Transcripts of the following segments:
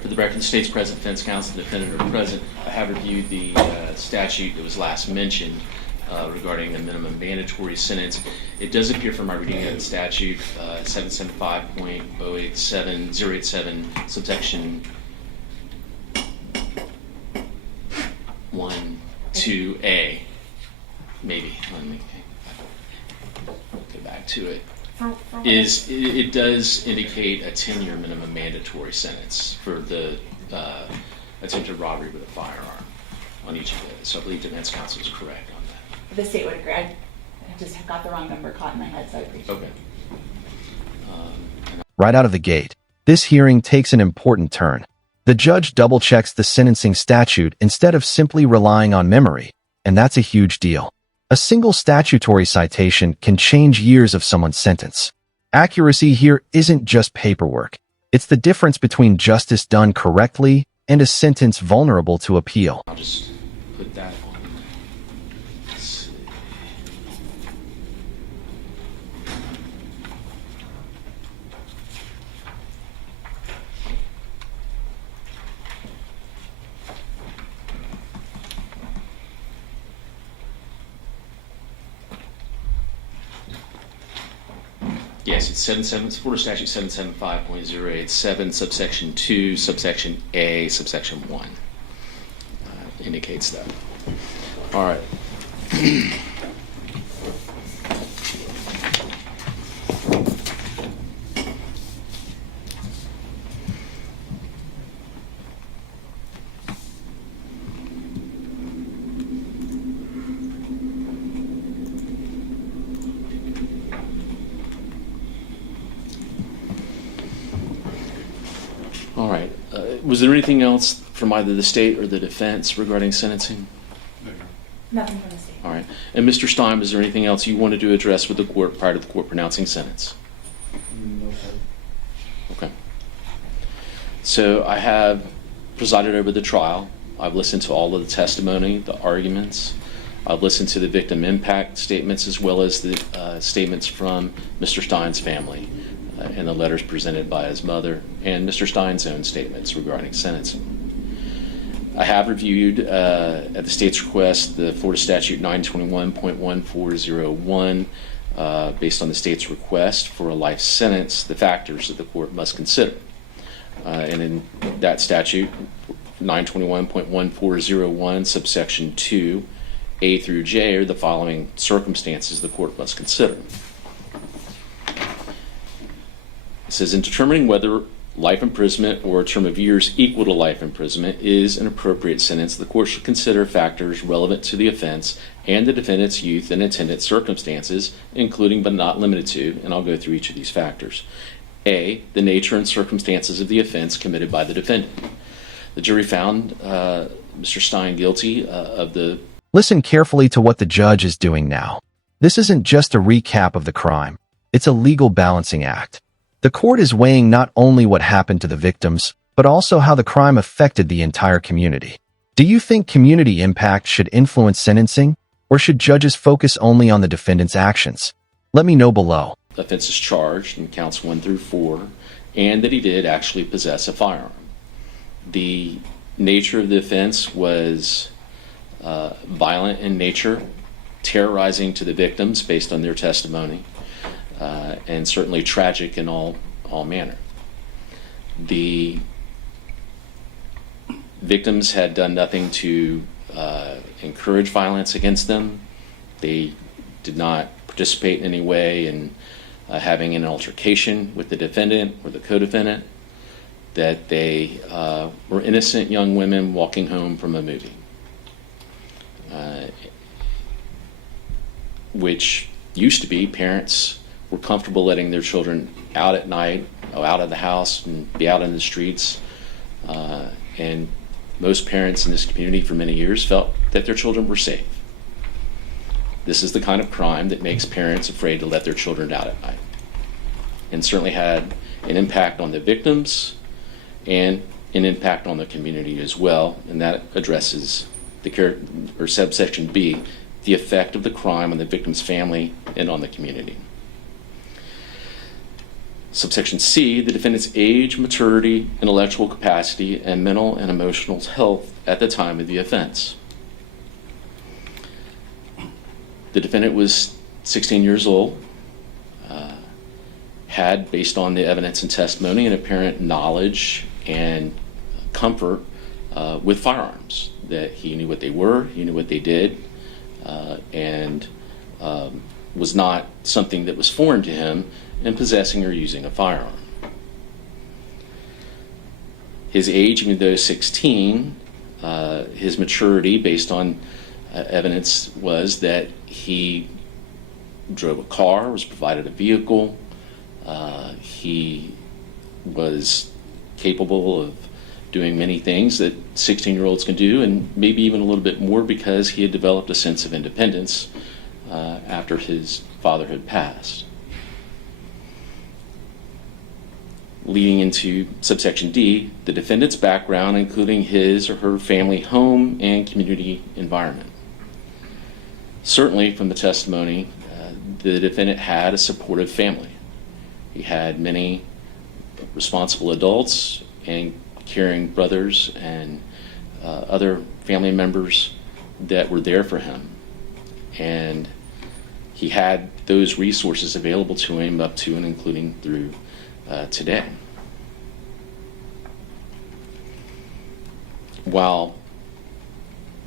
For the record, the state's present, defense counsel, defendant are present. I have reviewed the statute that was last mentioned regarding the minimum mandatory sentence. It does appear from my reading of the statute, 775.087, subsection 1, 2A, maybe. Let me get back to it. It does indicate a 10-year minimum mandatory sentence for the attempted robbery with a firearm on each of those. So I believe defense counsel is correct on that. The state would agree. I just got the wrong number caught in my head, so I appreciate it. Okay. Right out of the gate, this hearing takes an important turn. The judge double-checks the sentencing statute instead of simply relying on memory, and that's a huge deal. A single statutory citation can change years of someone's sentence. Accuracy here isn't just paperwork. It's the difference between justice done correctly and a sentence vulnerable to appeal. I'll just put that on. Let's see. Yes, it's Florida Statute 775.087, subsection 2, subsection A, subsection 1. Indicates that. All right. All right. Was there anything else from either the state or the defense regarding sentencing? Nothing from the state. All right. And Mr. Stein, is there anything else you wanted to address with the court prior to the court pronouncing sentence? No, sir. Okay. So I have presided over the trial. I've listened to all of the testimony, the arguments. I've listened to the victim impact statements as well as the statements from Mr. Stein's family and the letters presented by his mother and Mr. Stein's own statements regarding sentencing. I have reviewed, at the state's request, the Florida Statute 921.1401, based on the state's request for a life sentence, the factors that the court must consider. And in that statute, 921.1401, subsection 2, A through J, are the following circumstances the court must consider. It says, in determining whether life imprisonment or a term of years equal to life imprisonment is an appropriate sentence, the court should consider factors relevant to the offense and the defendant's youth and attendant circumstances, including but not limited to, and I'll go through each of these factors. A, the nature and circumstances of the offense committed by the defendant. The jury found Mr. Stein guilty of the... Listen carefully to what the judge is doing now. This isn't just a recap of the crime. It's a legal balancing act. The court is weighing not only what happened to the victims, but also how the crime affected the entire community. Do you think community impact should influence sentencing, or should judges focus only on the defendant's actions? Let me know below. The offense is charged in counts 1 through 4, and that he did actually possess a firearm. The nature of the offense was violent in nature, terrorizing to the victims based on their testimony, and certainly tragic in all manner. The victims had done nothing to encourage violence against them. They did not participate in any way in having an altercation with the defendant or the co-defendant, that they were innocent young women walking home from a movie, which used to be parents were comfortable letting their children out at night, out of the house, and be out in the streets. And most parents in this community for many years felt that their children were safe. This is the kind of crime that makes parents afraid to let their children out at night, and certainly had an impact on the victims and an impact on the community as well. And that addresses the subsection B, the effect of the crime on the victim's family and on the community. Subsection C, the defendant's age, maturity, intellectual capacity, and mental and emotional health at the time of the offense. The defendant was 16 years old, had, based on the evidence and testimony, an apparent knowledge and comfort with firearms, that he knew what they were, he knew what they did, and was not something that was foreign to him in possessing or using a firearm. His age, even though 16, his maturity, based on evidence, was that he drove a car, was provided a vehicle, he was capable of doing many things that 16-year-olds can do, and maybe even a little bit more, because he had developed a sense of independence after his father had passed. Leading into subsection D, the defendant's background, including his or her family home and community environment. Certainly from the testimony, the defendant had a supportive family. He had many responsible adults and caring brothers and other family members that were there for him. And he had those resources available to him up to and including through today. While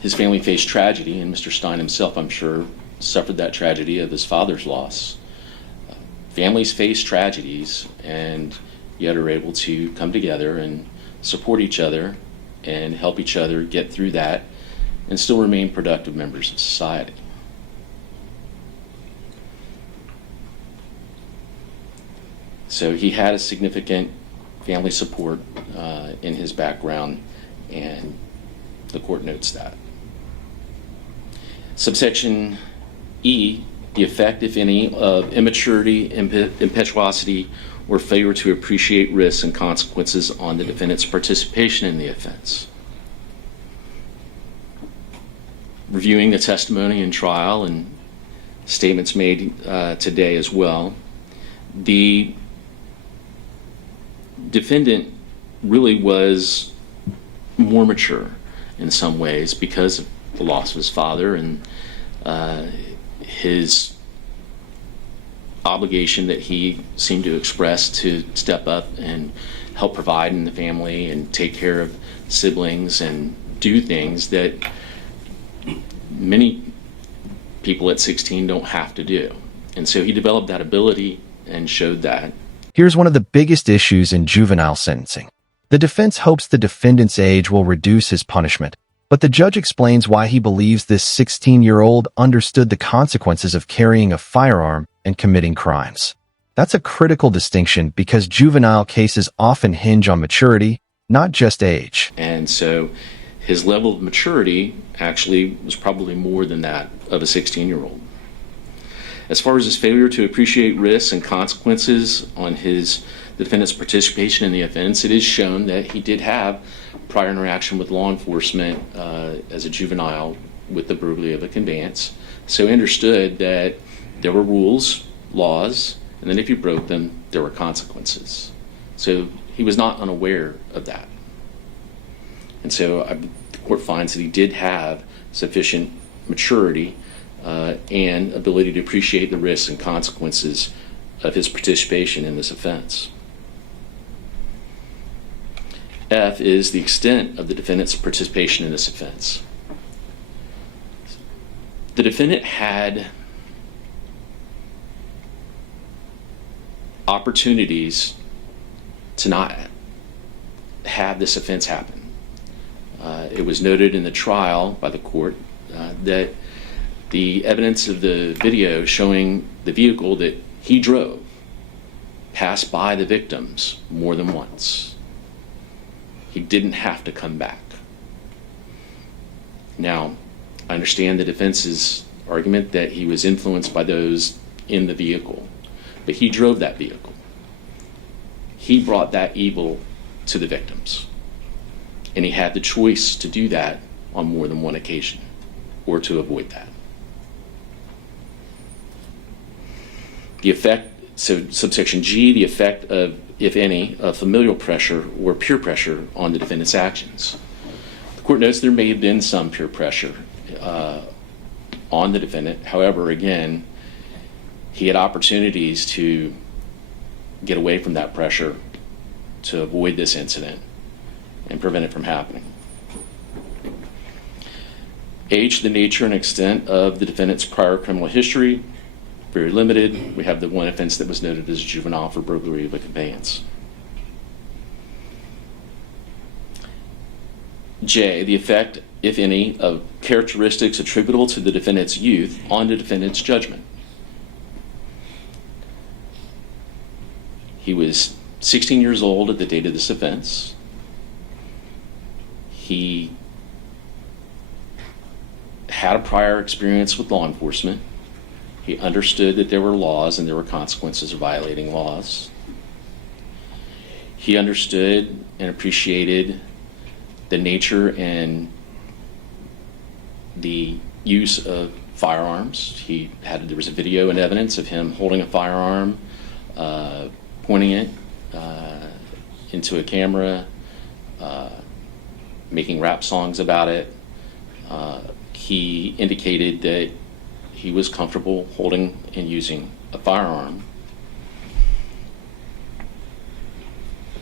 his family faced tragedy, and Mr. Stein himself, I'm sure, suffered that tragedy of his father's loss, families face tragedies and yet are able to come together and support each other and help each other get through that and still remain productive members of society. So he had a significant family support in his background, and the court notes that. Subsection E, the effect, if any, of immaturity, impetuosity, or failure to appreciate risks and consequences on the defendant's participation in the offense. Reviewing the testimony in trial and statements made today as well, the defendant really was more mature in some ways because of the loss of his father and his obligation that he seemed to express to step up and help provide in the family and take care of siblings and do things that many people at 16 don't have to do. And so he developed that ability and showed that. Here's one of the biggest issues in juvenile sentencing. The defense hopes the defendant's age will reduce his punishment, but the judge explains why he believes this 16-year-old understood the consequences of carrying a firearm and committing crimes. That's a critical distinction because juvenile cases often hinge on maturity, not just age. And so his level of maturity actually was probably more than that of a 16-year-old. As far as his failure to appreciate risks and consequences on the defendant's participation in the offense, it is shown that he did have prior interaction with law enforcement as a juvenile with the burglary of a conveyance. So he understood that there were rules, laws, and then if you broke them, there were consequences. So he was not unaware of that. And so the court finds that he did have sufficient maturity and ability to appreciate the risks and consequences of his participation in this offense. F is the extent of the defendant's participation in this offense. The defendant had opportunities to not have this offense happen. It was noted in the trial by the court that the evidence of the video showing the vehicle that he drove passed by the victims more than once. He didn't have to come back. Now, I understand the defense's argument that he was influenced by those in the vehicle, but he drove that vehicle. He brought that evil to the victims, and he had the choice to do that on more than one occasion or to avoid that. The effect So subsection G, the effect of, if any, of familial pressure or peer pressure on the defendant's actions. The court notes there may have been some peer pressure on the defendant. However, again, he had opportunities to get away from that pressure to avoid this incident and prevent it from happening. H, the nature and extent of the defendant's prior criminal history, very limited. We have the one offense that was noted as juvenile for burglary of a conveyance. J, the effect, if any, of characteristics attributable to the defendant's youth on the defendant's judgment. He was 16 years old at the date of this offense. He had a prior experience with law enforcement. He understood that there were laws and there were consequences of violating laws. He understood and appreciated the nature and the use of firearms. There was a video and evidence of him holding a firearm, pointing it into a camera, making rap songs about it. He indicated that he was comfortable holding and using a firearm.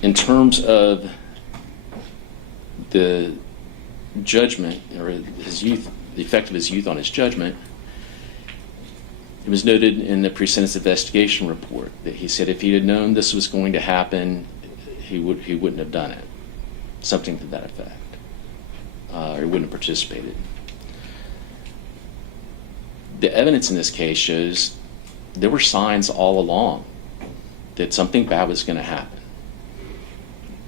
In terms of the judgment, or his youth, the effect of his youth on his judgment, it was noted in the pre-sentence investigation report that he said if he had known this was going to happen, he wouldn't have done it. Something to that effect. Or he wouldn't have participated. The evidence in this case shows there were signs all along that something bad was going to happen.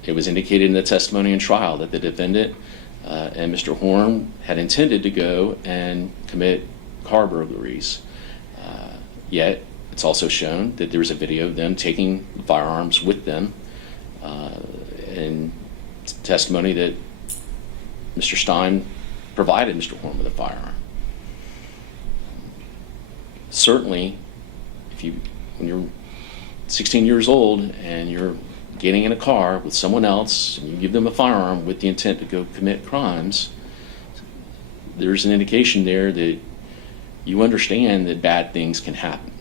It was indicated in the testimony and trial that the defendant and Mr. Horn had intended to go and commit car burglaries. Yet, it's also shown that there was a video of them taking firearms with them, and testimony that Mr. Stein provided Mr. Horn with a firearm. Certainly, when you're 16 years old and you're getting in a car with someone else and you give them a firearm with the intent to go commit crimes, there's an indication there that you understand that bad things can happen.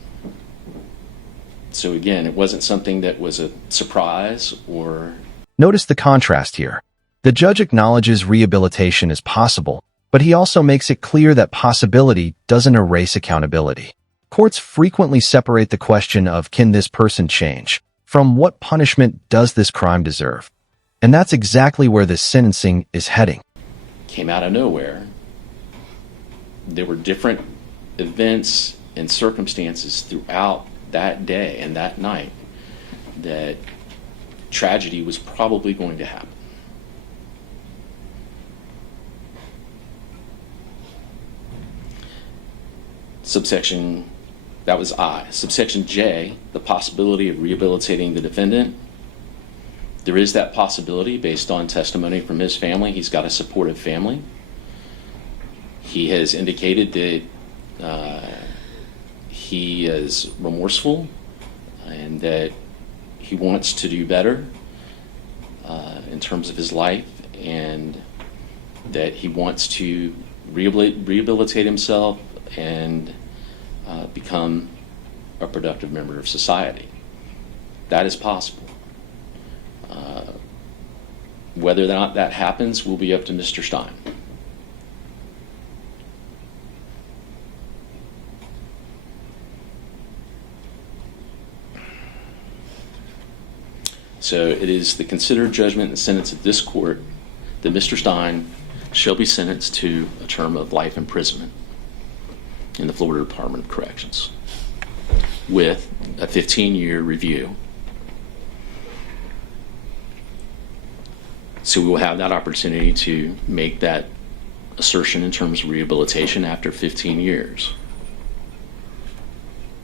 So again, it wasn't something that was a surprise or... Notice the contrast here. The judge acknowledges rehabilitation is possible, but he also makes it clear that possibility doesn't erase accountability. Courts frequently separate the question of can this person change from what punishment does this crime deserve? And that's exactly where this sentencing is heading. Came out of nowhere. There were different events and circumstances throughout that day and that night that tragedy was probably going to happen. Subsection, that was I. Subsection J, the possibility of rehabilitating the defendant. There is that possibility based on testimony from his family. He's got a supportive family. He has indicated that he is remorseful and that he wants to do better in terms of his life, and that he wants to rehabilitate himself and become a productive member of society. That is possible. Whether or not that happens will be up to Mr. Stein. So it is the considered judgment and sentence of this court that Mr. Stein shall be sentenced to a term of life imprisonment in the Florida Department of Corrections with a 15-year review. So we will have that opportunity to make that assertion in terms of rehabilitation after 15 years.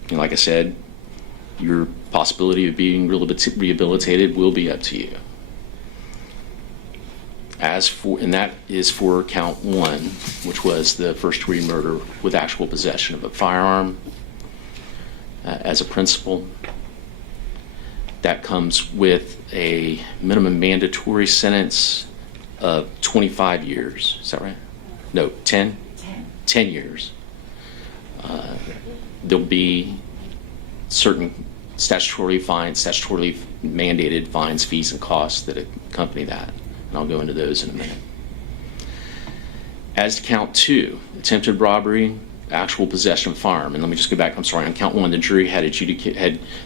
And like I said, your possibility of being rehabilitated will be up to you. And that is for count 1, which was the first-degree murder with actual possession of a firearm as a principal. That comes with a minimum mandatory sentence of 25 years. Is that right? No, 10? 10 years. There'll be certain statutorily mandated fines, fees, and costs that accompany that. And I'll go into those in a minute. As to count 2, attempted robbery, actual possession of firearm. And let me just go back. I'm sorry. On count 1, the jury had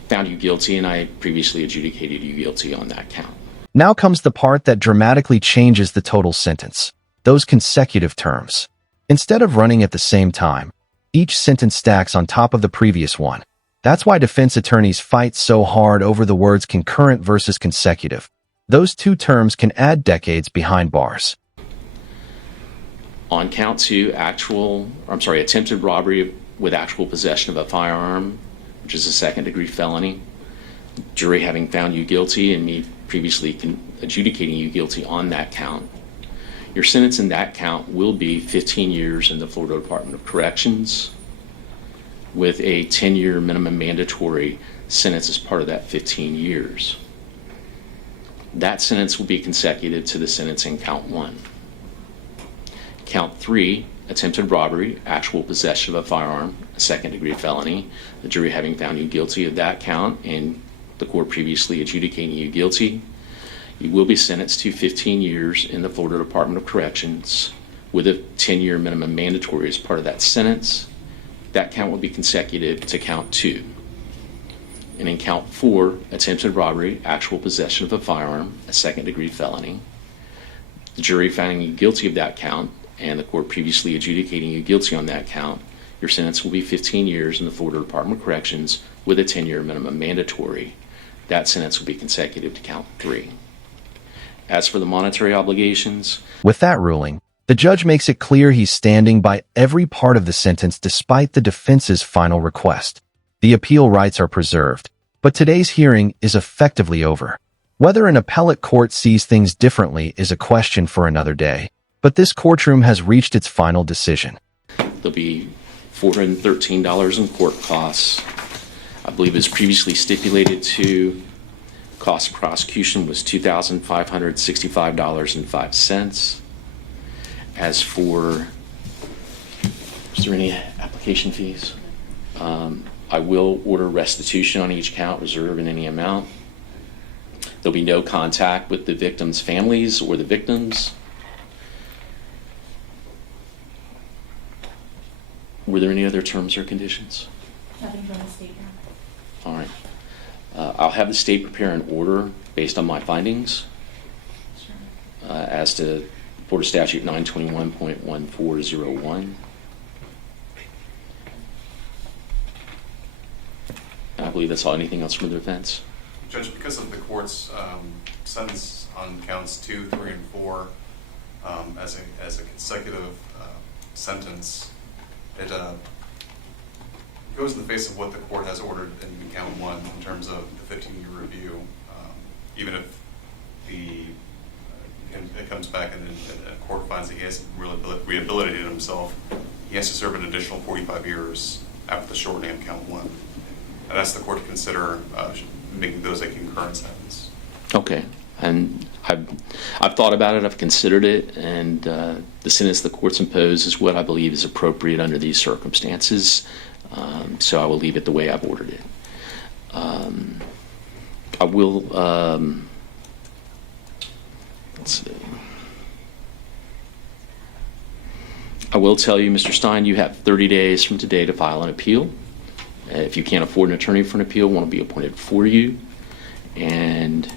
found you guilty, and I previously adjudicated you guilty on that count. Now comes the part that dramatically changes the total sentence. Those consecutive terms. Instead of running at the same time, each sentence stacks on top of the previous one. That's why defense attorneys fight so hard over the words concurrent versus consecutive. Those two terms can add decades behind bars. On count 2, attempted robbery with actual possession of a firearm, which is a second-degree felony. Jury having found you guilty and me previously adjudicating you guilty on that count. Your sentence in that count will be 15 years in the Florida Department of Corrections with a 10-year minimum mandatory sentence as part of that 15 years. That sentence will be consecutive to the sentence in count 1. Count 3, attempted robbery, actual possession of a firearm, a second-degree felony. The jury having found you guilty of that count and the court previously adjudicating you guilty, you will be sentenced to 15 years in the Florida Department of Corrections with a 10-year minimum mandatory as part of that sentence. That count will be consecutive to count 2. And in count 4, attempted robbery, actual possession of a firearm, a second-degree felony. The jury finding you guilty of that count and the court previously adjudicating you guilty on that count, your sentence will be 15 years in the Florida Department of Corrections with a 10-year minimum mandatory. That sentence will be consecutive to count 3. As for the monetary obligations, with that ruling, the judge makes it clear he's standing by every part of the sentence despite the defense's final request. The appeal rights are preserved, but today's hearing is effectively over. Whether an appellate court sees things differently is a question for another day, but this courtroom has reached its final decision. There'll be $413 in court costs. I believe it was previously stipulated to cost of prosecution was $2,565.05. As for, is there any application fees? I will order restitution on each count, reserve in any amount. There'll be no contact with the victims' families or the victims. Were there any other terms or conditions? Nothing from the state. All right. I'll have the state prepare an order based on my findings as to Florida Statute 921.1401. I believe that's all. Anything else from the defense? Judge, because of the court's sentence on counts 2, 3, and 4 as a consecutive sentence, it goes in the face of what the court has ordered in count 1 in terms of the 15-year review. Even if it comes back and the court finds that he hasn't really rehabilitated himself, he has to serve an additional 45 years after the shortening of count 1. And that's the court to consider making those a concurrent sentence. Okay. And I've thought about it, I've considered it, and the sentence the court's imposed is what I believe is appropriate under these circumstances. So I will leave it the way I've ordered it. I will, let's see. I will tell you, Mr. Stein, you have 30 days from today to file an appeal. If you can't afford an attorney for an appeal, one will be appointed for you, and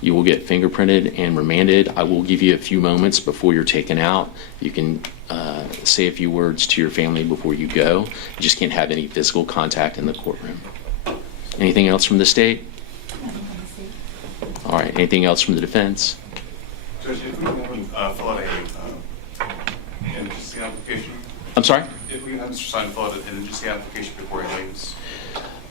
you will get fingerprinted and remanded. I will give you a few moments before you're taken out. You can say a few words to your family before you go. You just can't have any physical contact in the courtroom. Anything else from the state? Nothing from the state. All right. Anything else from the defense? Judge, if we haven't fill out an indigency application, I'm sorry? if we have Mr. Stein fill out an indigency application before he leaves.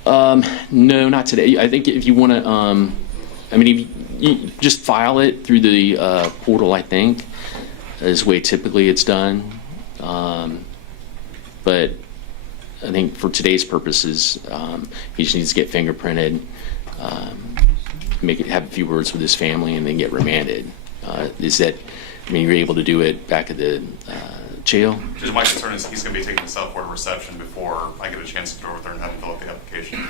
No, not today. I think if you want to, I mean, if you just file it through the portal, I think, is the way typically it's done. But I think for today's purposes, he just needs to get fingerprinted, have a few words with his family and then get remanded. Is that, I mean, you're able to do it back at the jail? Just my concern is he's going to be taking the South Florida reception before I get a chance to go over there and have him fill out the application.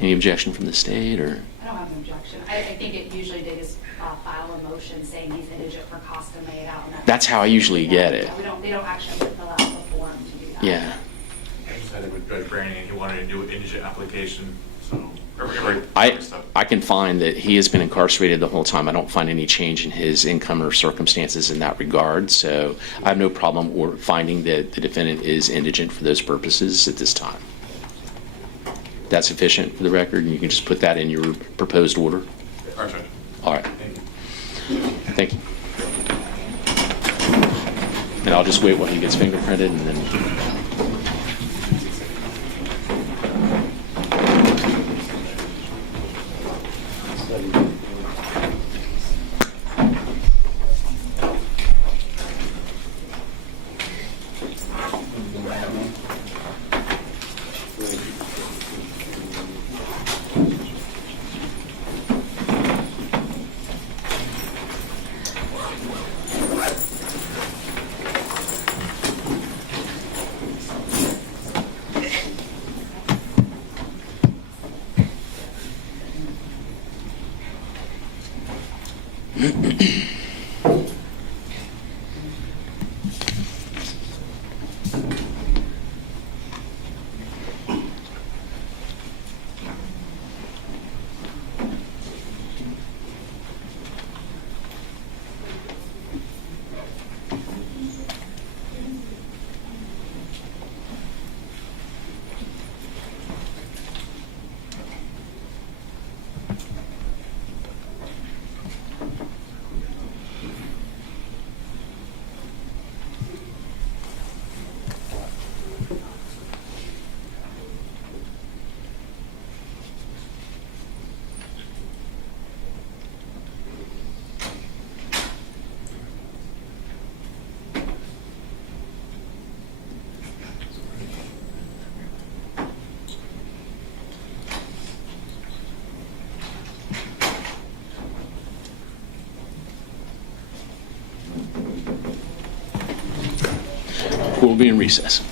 Any objection from the state, or? I don't have an objection. I think it usually they just file a motion saying he's indigent for cost of made out. And That's how I usually get it. They don't actually have to fill out the form to do that. Yeah. I decided with Judge Branning, he wanted to do an indigent application, so. Every step. I can find that he has been incarcerated the whole time. I don't find any change in his income or circumstances in that regard. So I have no problem or finding that the defendant is indigent for those purposes at this time. That's sufficient for the record, and you can just put that in your proposed order. All right, Judge. All right. Thank you. Thank you. And I'll just wait while he gets fingerprinted, and then. We'll be in recess.